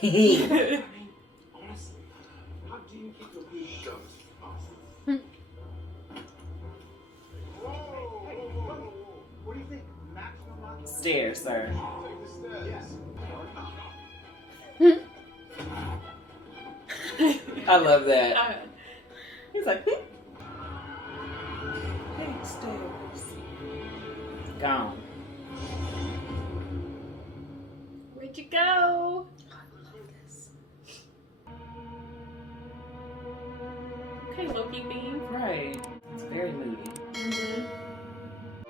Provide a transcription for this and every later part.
Honestly, how do you keep your food shut? What do you think? Maximum amount of Stairs, sir. take the stairs. Yes. I love that. He's like, hey, stairs. Gone. Where'd you go? Okay, Loki beam. Right. It's very moody.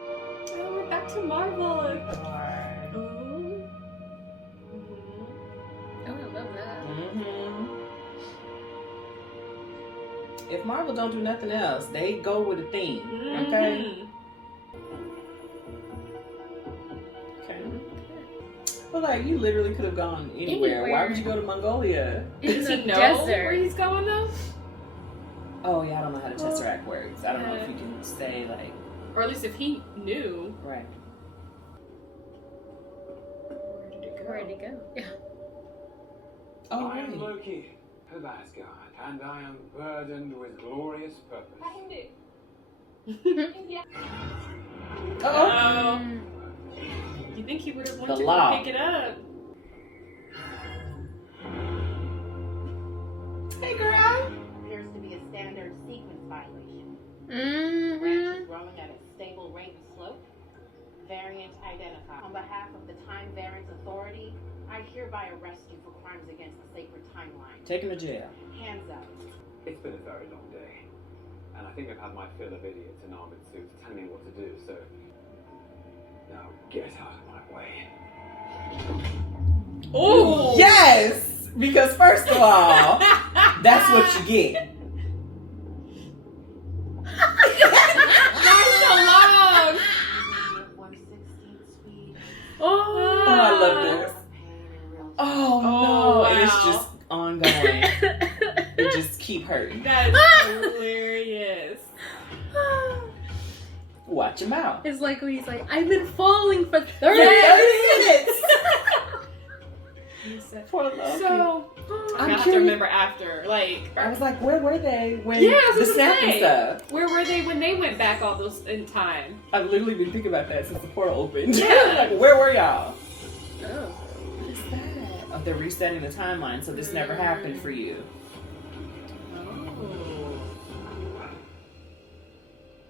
Oh, we're back to Marvel. Right. Ooh. Oh, I love that. If Marvel don't do nothing else, they go with a theme. Okay? Okay. Well, like, you literally could have gone anywhere. Why would you go to Mongolia? Does he know desert. where he's going though? Oh, yeah, I don't know how the Tesseract works. I don't know if you can say, like... Or at least if he knew. Right. Where did he go? Yeah. Oh, I am right. Loki of Asgard, and I am burdened with glorious purpose. Uh-oh. You think he would have The wanted law. to pick it up? Hey, girl. Appears to be a standard sequence violation. Mm-hmm. Branches growing at a stable rate and slope. Variant identified. On behalf of the Time Variance Authority, I hereby arrest you for crimes against the sacred timeline. Take him to jail. Hands up. It's been a very long day, and I think I've had my fill of idiots in armored suits telling me what to do, so now get out of my way. Oh Yes! Because first of all, that's what you get. That's so long. 1/16 speed. Oh, Oh, I love this. Pain and real Oh, no. Oh, And it's wow. just ongoing. It just keep hurting. That's hilarious. Watch him out. It's like when he's like, I've been falling for 30 minutes. Poor Loki. So, I I'm have to curious. remember after, like, I was like, where were they when Yeah, I was the gonna snapping say. stuff? where were they when they went back all those in time? I've literally been thinking about that since the portal opened. Yeah. Like, where were y'all? Oh. What is that? Oh, they're resetting the timeline, so this never happened for you. Oh.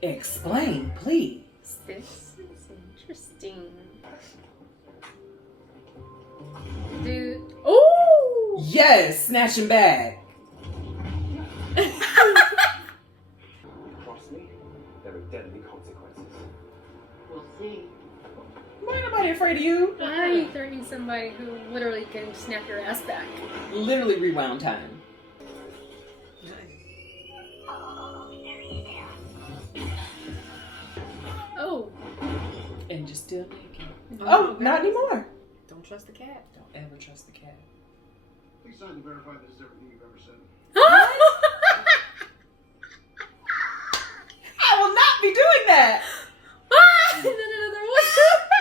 Explain, please. This is interesting. Dude. Oh! Yes, snatch him back. Cross me, there are deadly consequences. We'll see. Why ain't nobody afraid of you? Why are you threatening somebody who literally can snap your ass back? Literally rewound time. Oh. And just still naked. Oh, Oh, not anymore. Don't trust the cat. Don't ever trust the cat. Please sign to verify this is everything you've ever said. I will not be doing that. And then another one.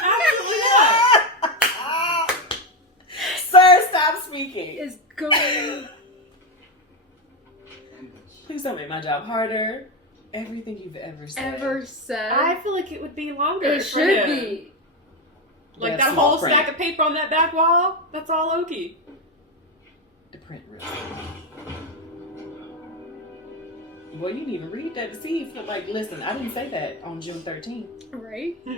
Absolutely not. Sir, stop speaking. Is going. Please don't make my job harder. Everything you've ever said. Ever said. I feel like it would be longer. It for should him. be. Like Yeah, that small whole print. stack of paper on that back wall. That's all Loki. The print real. Well, you didn't even read that to see if, like, listen, I didn't say that on June 13th. Right? What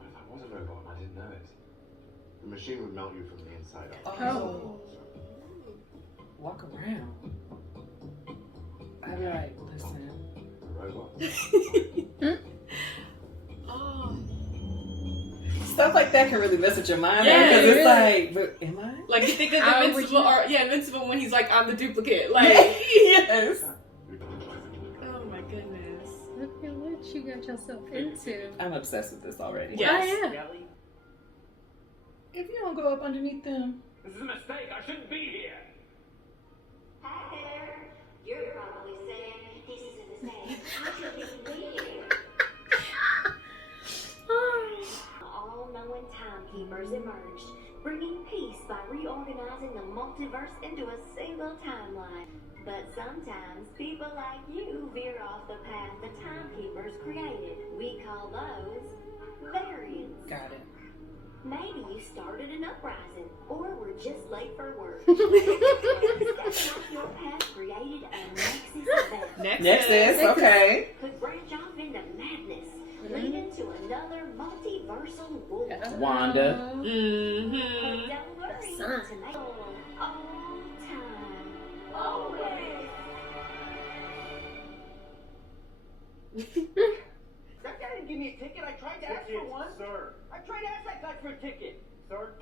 if I was a robot and I didn't know it? The machine would melt you from the inside out. Oh. Walk around. I'd be like, listen. A robot? Oh. Stuff like that can really mess with your mind. Yeah, because it's really. like, but am I? Like you think of How would Invincible, you- or Invincible when he's like, I'm the duplicate. Like, Yes. oh my goodness. Look at what you got yourself into. I'm obsessed with this already. Yes. Oh, yeah. Really? If you don't go up underneath them, This is a mistake. I shouldn't be here. Hi there. You're probably saying pieces in the same. How should we be here? All knowing timekeepers emerge. emerged, bringing peace by reorganizing the multiverse into a single timeline. But sometimes people like you veer off the path the timekeepers created. We call those variants. Got it. Maybe you started an uprising, or were just late for work. Stepping off your path created a nexus event. Nexus, okay. Could branch off into madness, leading to another multiversal war. Wanda. Mm-hmm. But don't worry, Son. tonight, all time, always. That guy didn't give me a ticket. I tried to ask for one. Sir. I tried to ask that guy for a ticket. Sir?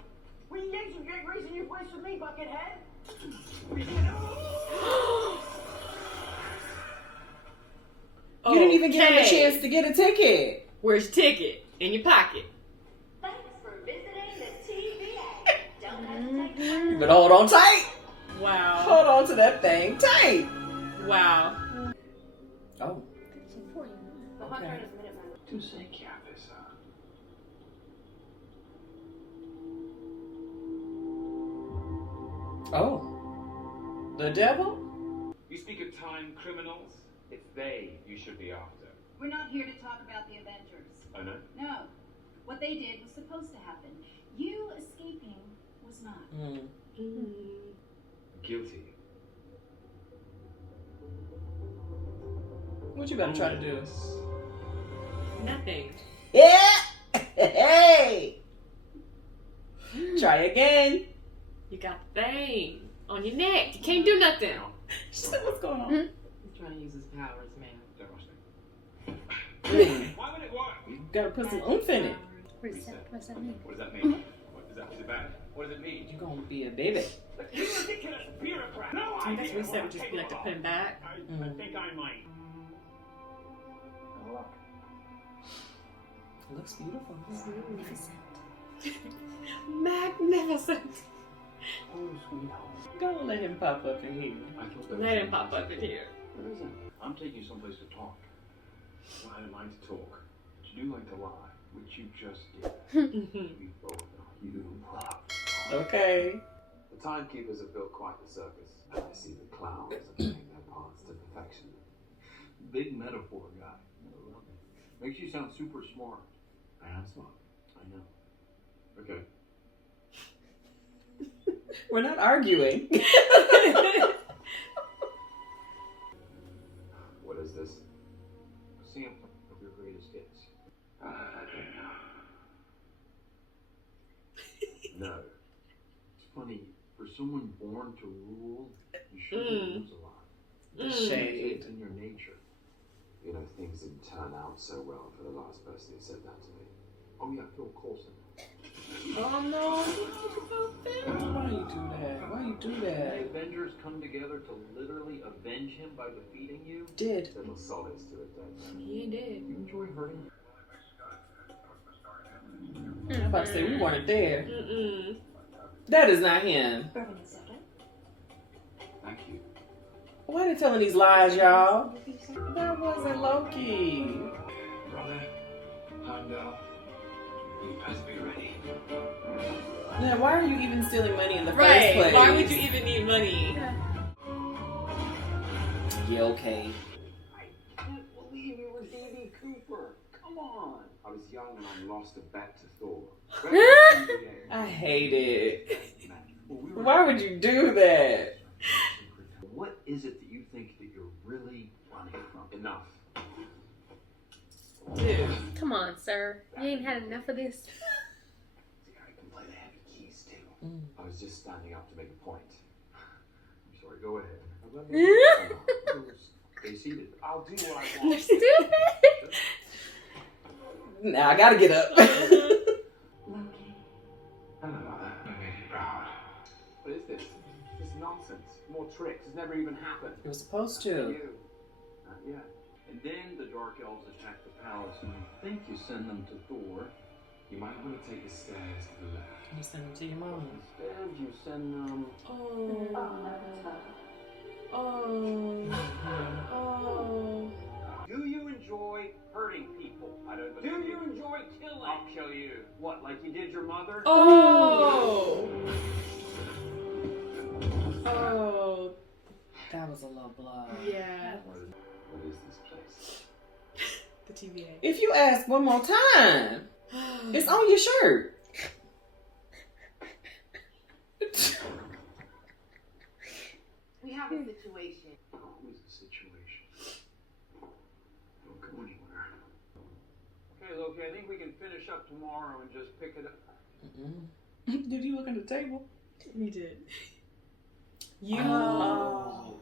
Well, you gave some great reason you placed with me, Buckethead. You didn't even give him a chance to get a ticket. Where's your ticket? In your pocket. Thanks for visiting the TVA. Don't hesitate to learn. But hold on tight. Wow. Hold on to that thing tight. Wow. Oh. The Hunter and his Minutemen. Tu sei chi ha pensato? Oh. The devil? You speak of time criminals? It's they you should be after. We're not here to talk about the Avengers. Oh no? No. What they did was supposed to happen. You escaping was not. Guilty. What you better try to do? Nothing. Yeah! Hey! Try again. You got the thing on your neck. You can't do nothing. What's going on? He's trying to use his powers, man. Don't rush me. Why would it work? You gotta put some oomph in it. What does that mean? What does that mean? Is it bad? What does it mean? You're gonna be a baby. You ridiculous bureaucrat! No I guess we said we just like to put him back. I think I might. It looks beautiful. Magnificent. Oh, sweet home. Gonna let him pop up in here. I thought that Let him pop up in here. What is it? I'm taking you someplace to talk. Well, I don't mind to talk. But you do like to lie, which you just did. You both know. You love. Okay. The timekeepers have built quite the circus. And I see the clowns are playing their parts to perfection. Big metaphor guy. Makes you sound super smart. I am smart. I know. Okay. We're not arguing. What is this? A sample of your greatest hits. I don't know. No. It's funny, for someone born to rule, you shouldn't lose a lot. Shade. It's in your nature. You know, things didn't turn out so well for the last person who said that to me. Oh yeah, Phil Coulson. Oh no. Why you do that? Why you do The that? Avengers come together to literally avenge him by defeating you. Did. Little solace to it, don't you? He did. You enjoy hurting? I'm about to say we weren't there. Mm-mm. That is not him. Thank you. Why they telling these lies, y'all? That wasn't Loki. Brother, Heimdall, you best be ready. Now, why are you even stealing money in the first Right. place? Why would you even need money? Yeah, okay. I can't believe you were D.B. Cooper. Come on. I was young and I lost a bet to Thor. I hate it. Why would you do that? What is it that you think that you're really running from? Enough. Dude. Come on, sir. You ain't had enough of this. See, I can play the heavy keys too. I was just standing up to make a point. I'm sorry, go ahead. Stay seated. I'll do what I want. Stupid. Now I gotta get up. Loki. Hello, Mother. I made you proud. What is this? This is nonsense. More tricks. It's never even happened. It was supposed to. You. Not yet. And then the Dark Elves attack the palace, and you think you send them to Thor. You might want to take the stairs to the left. You send them to your mom. Instead, you send them. Oh. Do you enjoy hurting people? I don't Do believe you enjoy killing. I'll kill you. What, like you did your mother? Oh. Oh, that was a low blow. Yeah. What is this place? The TVA. If you ask one more time, it's on your shirt. We have a situation. Always a situation. Don't go anywhere. Okay, Loki, I think we can finish up tomorrow and just pick it up. Did you look at the table? You did. You. Oh.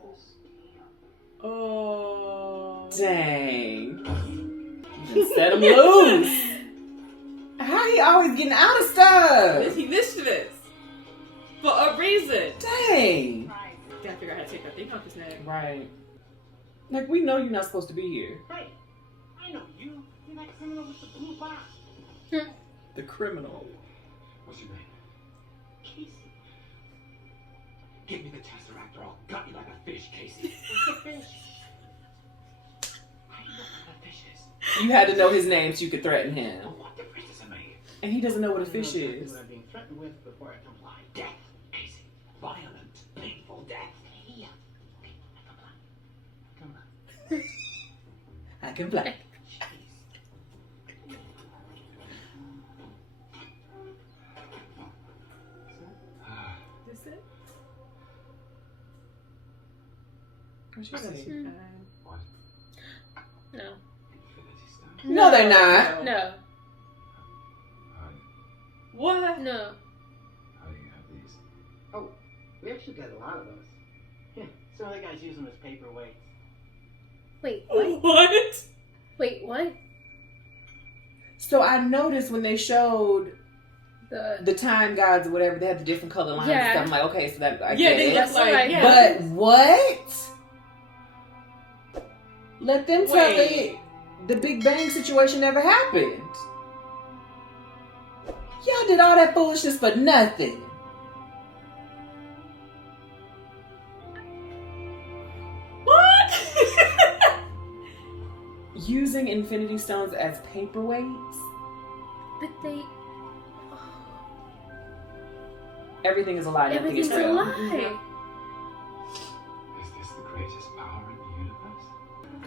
Oh. Dang. Just set him loose. How he always getting out of stuff? He mischievous. For a reason. Dang. Gotta figure out how to take that thing off his neck. Right. Like, we know you're not supposed to be here. Hey, I know you. You're that criminal with the blue box. The criminal. What's your name? Casey. Give me the Tesseract or I'll gut you like a fish, Casey. What's the fish? I know what a fish is. You had to know his name so you could threaten him. But what difference does it make? And he doesn't know what a I know fish exactly is. what I'm being threatened with before I comply. Death, Casey. Violent, painful death. Here. Okay, come on. I can play. Is it? What's That's she fine. What? No. Infinity Stone? No, they're not. No. How, What? No. how do you have these? Oh, we actually got a lot of those. Yeah, some other guys use them as paperweights. Wait, what? What? Wait, what? So I noticed when they showed The the time gods or whatever, they had the different color lines and Yeah. stuff. I'm like, okay, so that I Yeah, get they it. look That's like. right. Yeah. But what? Let them tell Wait. the Big Bang situation never happened. Y'all did all that foolishness for nothing. What? Using Infinity Stones as paperweights? but they Everything is a lie. Nothing is everything's a real. lie. Is this the greatest power in the universe?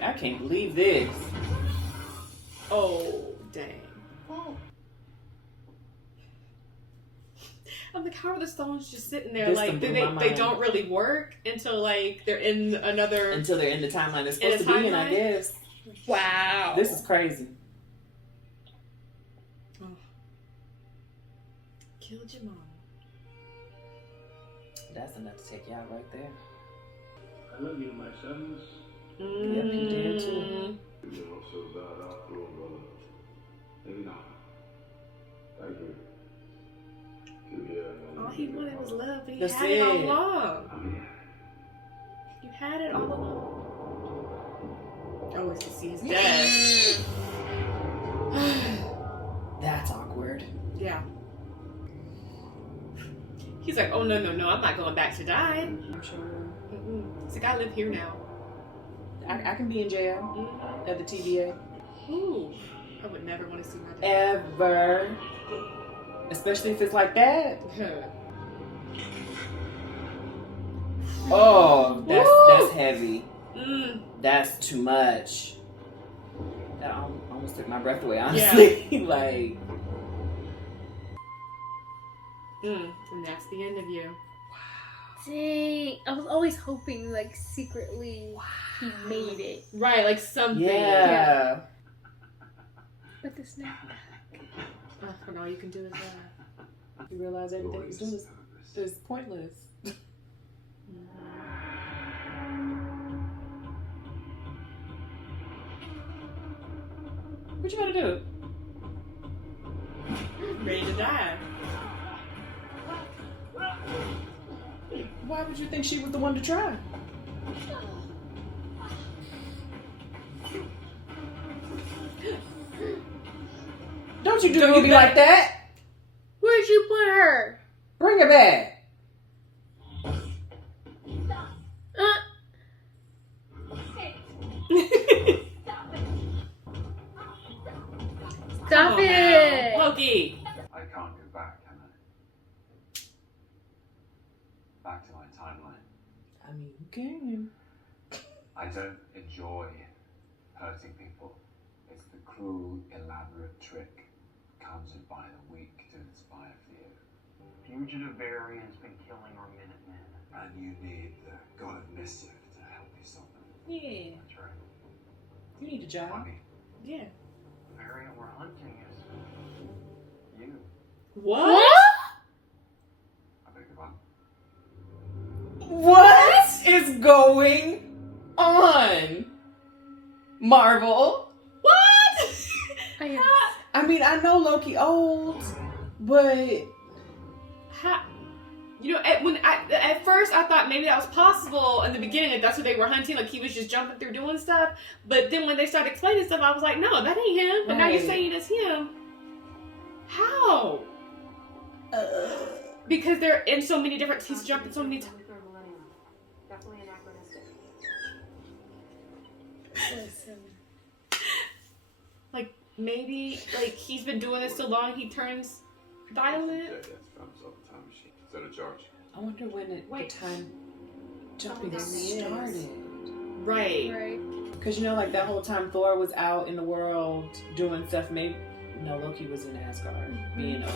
I can't believe this. Oh, dang. Oh, I'm like, how are the stones just sitting there? This Like, done they, blew my they mind. don't really work until, like, they're in another. Until they're in the timeline they're In a supposed to be in, I timeline? guess. Wow. This is crazy. Oh. Killed your mom. That's enough to take you out right there. I love you, my sons. Yep, you did too. You're not so bad after all, brother. Maybe not. Thank you. All he wanted was love, but he That's had it all it. along. I'm here. You had it all along. Oh, it's to see his death. That's awkward. Yeah. He's like, oh, no, I'm not going back to die. I'm sure. He's like, I live here now. I can be in jail at the TVA. Ooh. I would never want to see my dad. Ever. Especially if it's like that. Oh, that's heavy. That's too much. That almost took my breath away, honestly. Like. And that's the end of you. Dang. I was always hoping, like, secretly he made it. Right, like something. Yeah. But the snap. And all you can do is You realize everything he's doing is pointless. What you gonna do? ready to die. Why would you think she was the one to try? Don't you do Don't Ruby you like that? Where'd you put her? Bring her back. Stop Come on it. now. Loki. I can't go back, can I? Back to my timeline. I mean, you can. I don't enjoy hurting people. It's the cruel, elaborate trick conjured by the weak to inspire fear. Fugitive Variant's been killing our Minutemen. And you need the god of mischief to help you solve them. Yeah. That's right. You need a job. Money. Yeah. The variant we're hunting is you. What? I beg your pardon. What is going on? Marvel? What? I mean, I know Loki old, but How? You know, at first I thought maybe that was possible in the beginning, that that's what they were hunting, like he was just jumping through doing stuff. But then when they started explaining stuff, I was like, no, that ain't him. But now you're Right. saying it's him. How? Because they're in so many different. He's jumping so many times. Definitely anachronistic. Listen. Like maybe like he's been doing this so long, he turns violent. That's found himself a time machine. Is that a charge? I wonder when the time jumping Something started. Right. Right. Because you know, like that whole time Thor was out in the world doing stuff. Maybe no, Loki was in Asgard being Odin.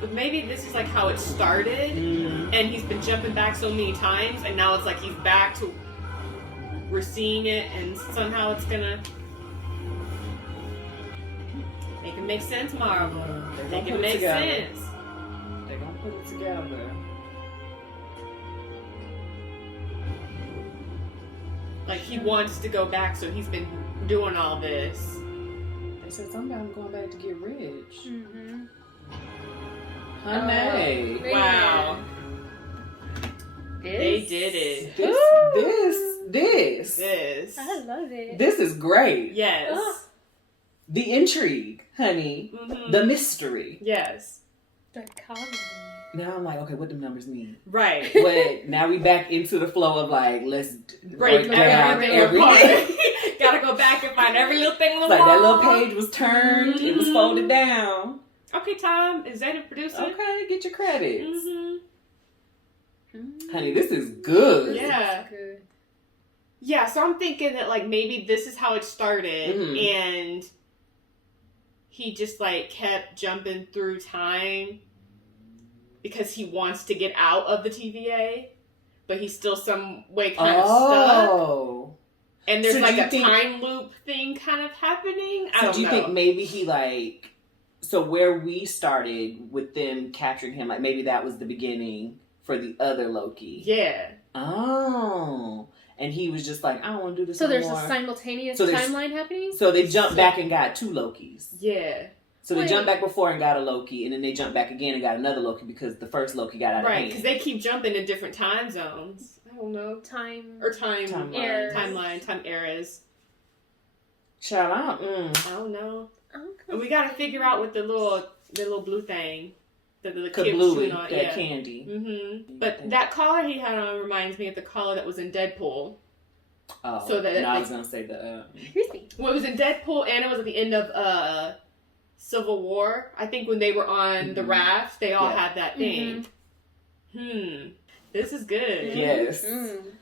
But maybe this is like how it started, and he's been jumping back so many times, and now it's like he's back to. We're seeing it, and somehow it's gonna make it make sense, Marvel. Make it make sense. They're gonna put it together. Like he wants to go back, so he's been doing all this. They said something about him going back to get rich. Mm-hmm. Honey. Wow. They did it. This. I love it. This is great. Yes. Oh. The intrigue, honey. Mhm. The mystery. Yes. The comedy. Now I'm like, okay, what do numbers mean? Right. But now we back into the flow of like, let's Break down everything apart. Gotta go back and find every little thing on the Like wall. that little page was turned, it was Mhm. folded down. Okay, Tom, executive producer. Okay, get your credits. Mm-hmm. Honey, this is good. Yeah. Good. Yeah, so I'm thinking that like maybe this is how it started, Mhm. and he just like kept jumping through time because he wants to get out of the TVA, but he's still some way kind of stuck. Oh. And there's So do like you a think- time loop thing kind of happening. I So don't do you know. think maybe he like, so where we started with them capturing him, like maybe that was the beginning for the other Loki? Yeah. Oh. And he was just like, I don't want to do this So no there's more. a simultaneous So there's- timeline happening? So they jumped back and got two Lokis. Yeah. So they Wait. jumped back before and got a Loki, and then they jumped back again and got another Loki because the first Loki got out of Right, hand. because they keep jumping in different time zones. I don't know. Time. Or time Timeline. time eras. Child, I don't know. Okay. And we gotta figure out what the little blue thing that the kid was Kablooey, chewing on. that Yeah. candy. Mm-hmm. But that collar he had on reminds me of the collar that was in Deadpool. Oh, So that no, I they- was gonna say the. Excuse me. Well, it was in Deadpool, and it was at the end of Civil War. I think when they were on the Mhm. raft, they all Yeah. had that thing. This is good. Yes. Mm.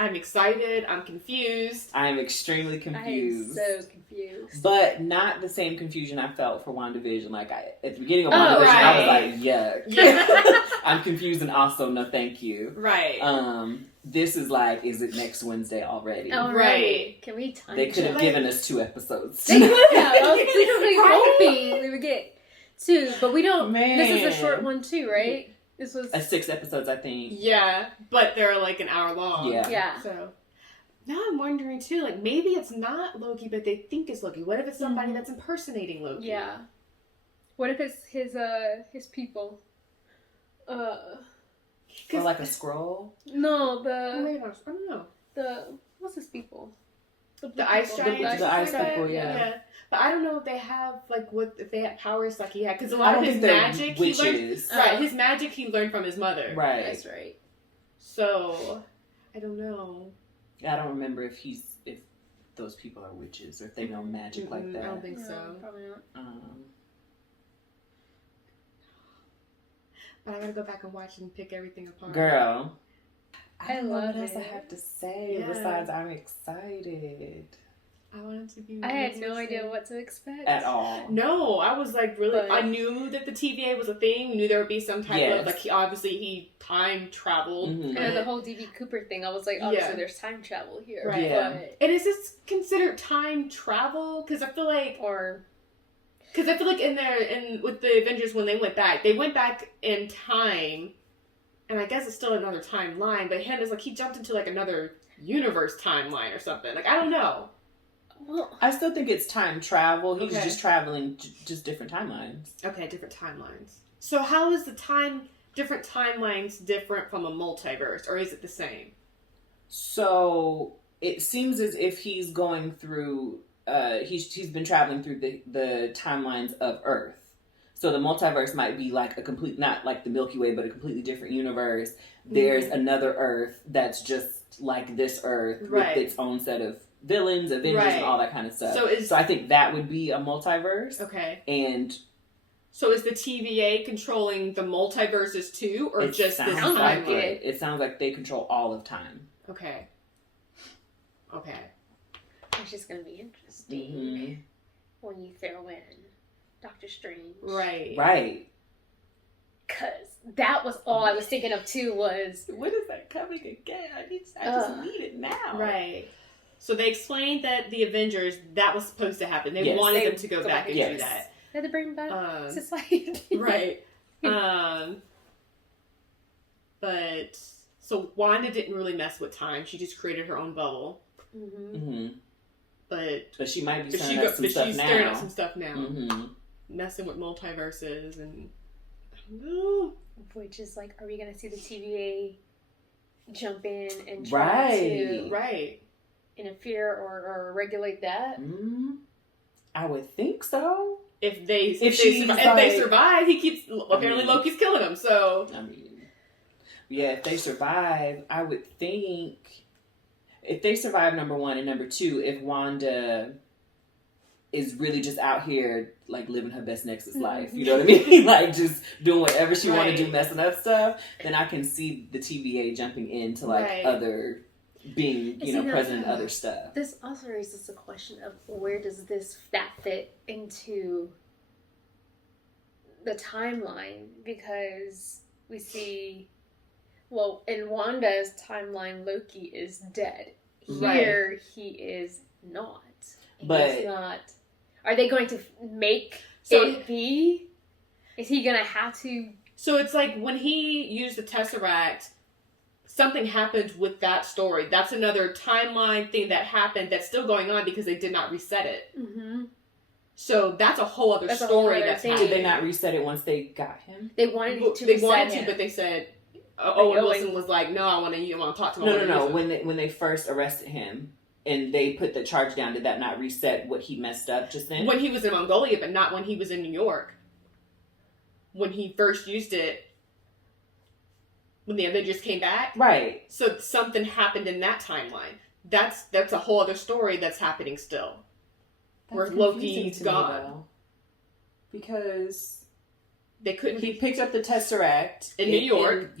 I'm excited. I'm confused. I am extremely confused. I am so confused. But not the same confusion I felt for WandaVision. Like, at the beginning of Oh, WandaVision, I was right. like, yuck. Yeah. I'm confused and also no thank you. Right. This is like, is it next Wednesday already? All Right. right. Can we time They could have Like- given us 2 episodes. They could have. I was literally hoping we would get 2, but we don't. This is a Man. short one too, right? This was. 6 episodes, I think. Yeah, but they're like an hour long. Yeah. Yeah. So now I'm wondering too, like maybe it's not Loki, but they think it's Loki. What if it's somebody that's impersonating Loki? Yeah. What if it's his people? Or like a scroll. No, Oh, the wait, I don't know. what's his people? blue The ice people. giants. The ice like that? people, yeah. But I don't know if they have like if they have powers like he had, because a I lot don't of his think they're magic he learned. witches. Right, his magic he learned from his mother. Right. That's right. So I don't know. I don't remember if those people are witches or if they know magic like that. I don't think so. Probably not. But I gotta go back and watch and pick everything apart. Girl, I don't know love what else I it. have to say Yeah. besides I'm excited. I wanted to be. I had no idea what to expect. At all. No, I was like really. But- I knew that the TVA was a thing. I knew there would be some type Yes. of like. Obviously, he time traveled. Mhm. And the whole D.B. Cooper thing, I was like, obviously Yeah. there's time travel here. Right. Yeah. But, And is this considered time travel? Because I feel like in with the Avengers when they went back in time, and I guess it's still another timeline. But him is like he jumped into like another universe timeline or something. Like I don't know. well, I still think it's time travel. He's Okay. just traveling just different timelines. Okay, different timelines. So how is the different timelines different from a multiverse, or is it the same? So it seems as if he's going through. He's been traveling through the timelines of Earth. So the multiverse might be like a complete, not like the Milky Way, but a completely different universe. There's another Earth that's just like this Earth Right. with its own set of villains, Avengers, Right. and all that kind of stuff. So So I think that would be a multiverse. Okay. And So is the TVA controlling the multiverses too, or it just this sounds like timeline? it. It sounds like they control all of time. Okay. Okay. it's just going to be interesting Mhm. when you throw in Doctor Strange. Right. Right. Because that was all I was thinking of too was... When is that coming again? I just need it now. Right. So they explained that the Avengers, that was supposed to happen. They Yes. wanted They them to go go back back and and do do that. They had to bring back society. Right. But so Wanda didn't really mess with time. She just created her own bubble. Mm-hmm. Mm-hmm. But But she might be she's stirring up some stuff stirring now. up some stuff now, Mm-hmm. messing with multiverses and I don't know. Which is like, are we going to see the TVA jump in and try to Right. interfere or regulate that? Mm-hmm. I would think so. If they like- survive, he keeps apparently Loki's killing them. So I mean, yeah, if they survive, I would think if they survive, number one, and number two, if Wanda is really just out here like living her best Nexus life, you know what I mean? Like just doing whatever she want to do, Right. messing up stuff, then I can see the TVA jumping into like Right. other being, Is he not- present in other stuff. This also raises the question of where does that fit into the timeline? Because we see, well, in Wanda's timeline, Loki is dead. Here, he is not. But- He's not. Are they going to make So- it be? Is he going to have to? So it's like when he used the Tesseract, something happened with that story. That's another timeline thing that happened that's still going on because they did not reset it. Mm-hmm. So that's a whole other That's a whole story other that's thing. Did happening. they not reset it once they got him? They wanted to. They reset wanted him. to, but they said Owen Owen- Wilson was like, "No, I want to talk to him." No. When they first arrested him and they put the charge down, did that not reset what he messed up just then? When he was in Mongolia, but not when he was in New York. When he first used it, when the Avengers came back, Right. so something happened in that timeline. That's a whole other story that's happening still. Where That's Loki's confusing to me, gone. though. Because They couldn't he be. picked up the Tesseract In New York.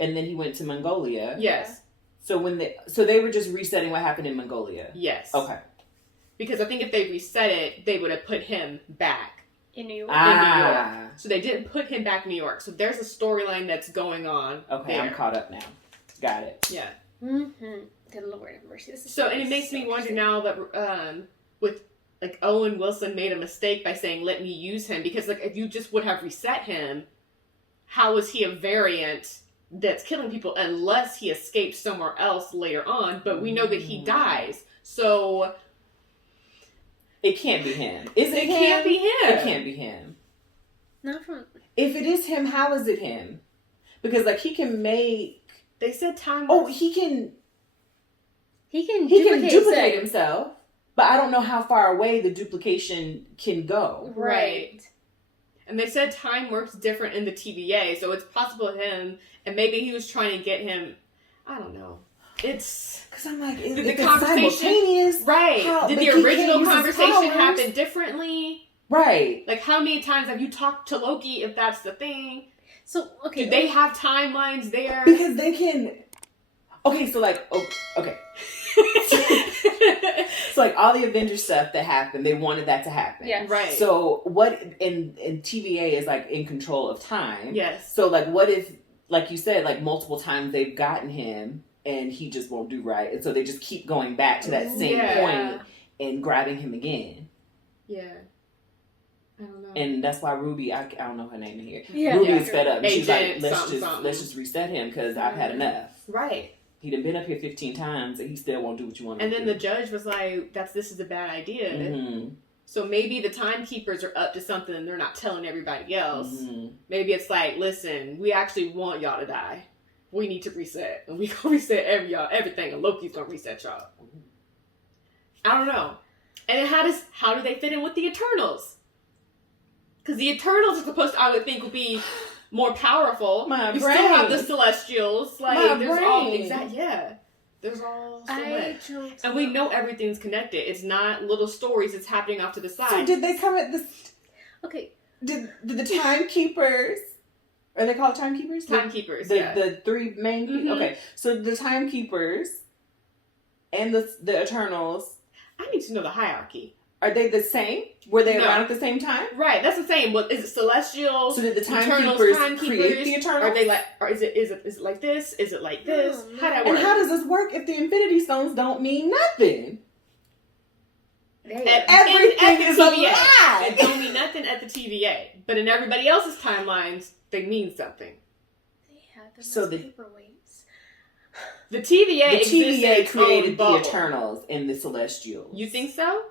and then he went to Mongolia. Yes, So they were just resetting what happened in Mongolia. yes. Okay. Because I think if they reset it, they would have put him back in New York. in New York. So they didn't put him back in New York. So there's a storyline that's going on. Okay, there. I'm caught up now. Got it. Yeah. Mm-hmm. Good Lord have mercy. This is So and it makes me wonder now that with like Owen Wilson made a mistake by saying let me use him, because like if you just would have reset him, how is he a variant that's killing people unless he escapes somewhere else later on? But we know that he dies, so It can't be him. Is it it him? can't be him. It can't be him. not from. If it is him, how is it him? Because like he can make. They said time. Oh, he can Duplicate duplicate himself, but I don't know how far away the duplication can go. Right. And they said time works different in the TVA, so it's possible him, and maybe he was trying to get him. I don't know. It's because I'm like, the if conversation, it's simultaneous, right? how, Did but the he original can't use his conversation powers. happen differently? Right. Like, how many times have you talked to Loki? If that's the thing, So okay, do they have timelines there? Because they can. Okay, so like, okay. So like all the Avengers stuff that happened, they wanted that to happen. Yes. Right. So what in TVA is like in control of time. Yes. So like what if, like you said, like multiple times they've gotten him and he just won't do right. And so they just keep going back to that same point and grabbing him again. Yeah. I don't know. And that's why Ruby, I don't know her name in here. Yeah. Ruby is fed up. And she's like, Agent let's just reset him because I've had enough. Right. He done been up here 15 times and he still won't do what you want him And to then do. the judge was like, this is a bad idea. Mm-hmm. So maybe the timekeepers are up to something and they're not telling everybody else. Mm-hmm. Maybe it's like, listen, we actually want y'all to die. We need to reset. And we gonna reset everything, and Loki's gonna reset y'all. I don't know. And then how do they fit in with the Eternals? Because the Eternals are supposed to, I would think, would be more powerful. You still have the Celestials. Like, there's all there's all so much. And we know everything's connected. It's not little stories. It's happening off to the side. So did they come at this? Okay. Did the timekeepers? Are they called timekeepers? Timekeepers. The three main. Mm-hmm. Okay, so the timekeepers and the Eternals. I need to know the hierarchy. Are they the same? Were they around at the same time? Right, that's the same. Well, is it Celestials? So did the Eternals, timekeepers create the Eternals? Are they like? Or is it like this? Is it like this? Oh, How that work? And how does this work if the Infinity Stones don't mean nothing? Everything is a lie. It don't mean nothing at the TVA, but in everybody else's timelines, they mean something. They had them So as the paperweights. The TVA TVA created the bubble. Eternals and the Celestials. You think so?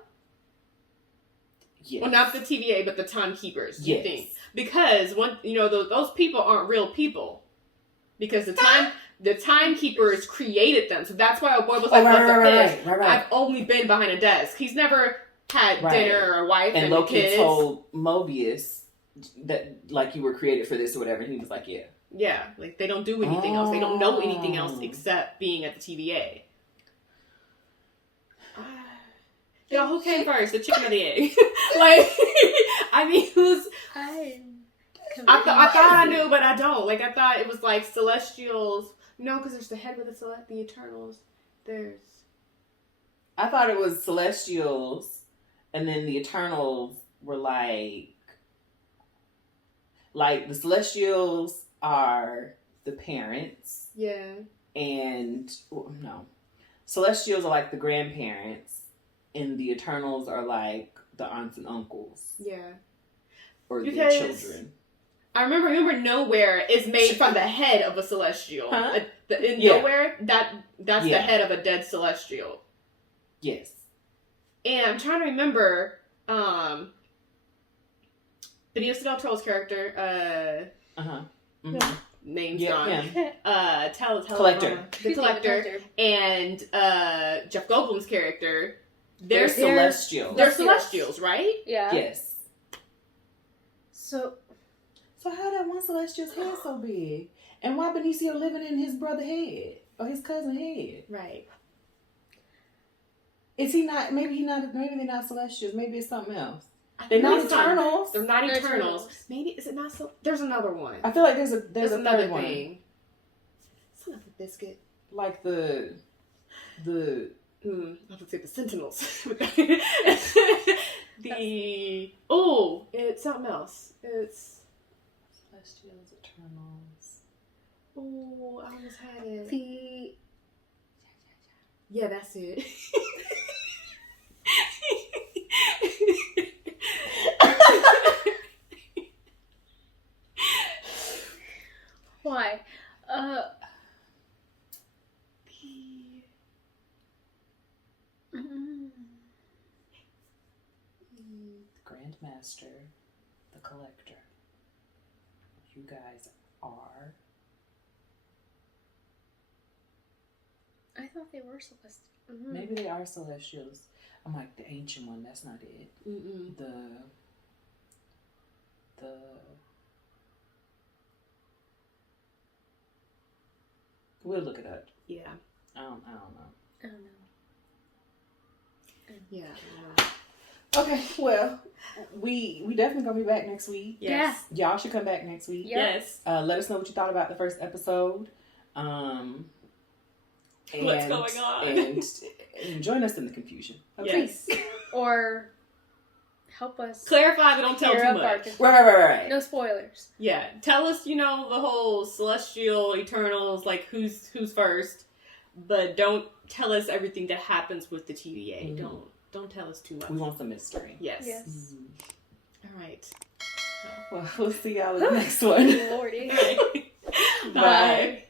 Yes. Well, not the TVA, but the timekeepers. You Yes. think? Because those people aren't real people. Because the timekeepers created them, so that's why a boy was like, "What's a fish?" Right. I've only been behind a desk. He's never had dinner or a wife and Loki kids. told Mobius that like you were created for this or whatever, and he was like, "Yeah." Yeah, like they don't do anything else. They don't know anything else except being at the TVA. Y'all, who came first, the chicken or the egg? Like, I mean, who's? I thought I knew, but I don't. Like, I thought it was like Celestials. No, because there's the head with the Eternals. I thought it was Celestials, and then the Eternals were like the Celestials are the parents. Yeah. And Celestials are like the grandparents, and the Eternals are like the aunts and uncles. Yeah. Or their children. I remember Nowhere is made from the head of a Celestial. Huh? Nowhere, that's the head of a dead Celestial. Yes. And I'm trying to remember Benicio del Toro's character. Name's gone. Yeah. Collector. The Collector. And Jeff Goldblum's character. They're Celestials. They're Celestials, right? Yeah. Yes. So how that one Celestial's head so big? And why Benicio living in his brother's head? Or his cousin's head? Right. Is he not, maybe they're not Celestials. Maybe it's something else. They're not Eternals. They're not Eternals. Maybe, is it not so? There's another one. I feel like there's another third thing. One. It's another biscuit. Like the I was gonna say the Sentinels. It's something else. It's Celestials, Eternals. Oh, I almost had it. Yeah, that's it. why? Grandmaster, the Collector. You guys are. I thought they were Celestials. Maybe they are Celestials. I'm like the ancient one. That's not it. Mm-mm. The we'll look it up. Yeah. don't know. I don't know. Yeah. Okay, well, we definitely gonna be back next week. Yes. Y'all should come back next week. Yes. Let us know what you thought about the first episode. What's going on? And join us in the confusion. Okay. Yes. Please. Or help us Clarify, but don't tell clear too up our much. confusion. Right. No spoilers. Yeah. Tell us, the whole celestial Eternals, like who's first, but don't tell us everything that happens with the TVA. Mm-hmm. Don't tell us too much. We want some mystery. Yes. Yes. All right. Well, we'll see y'all in the next one. Lordy. Bye.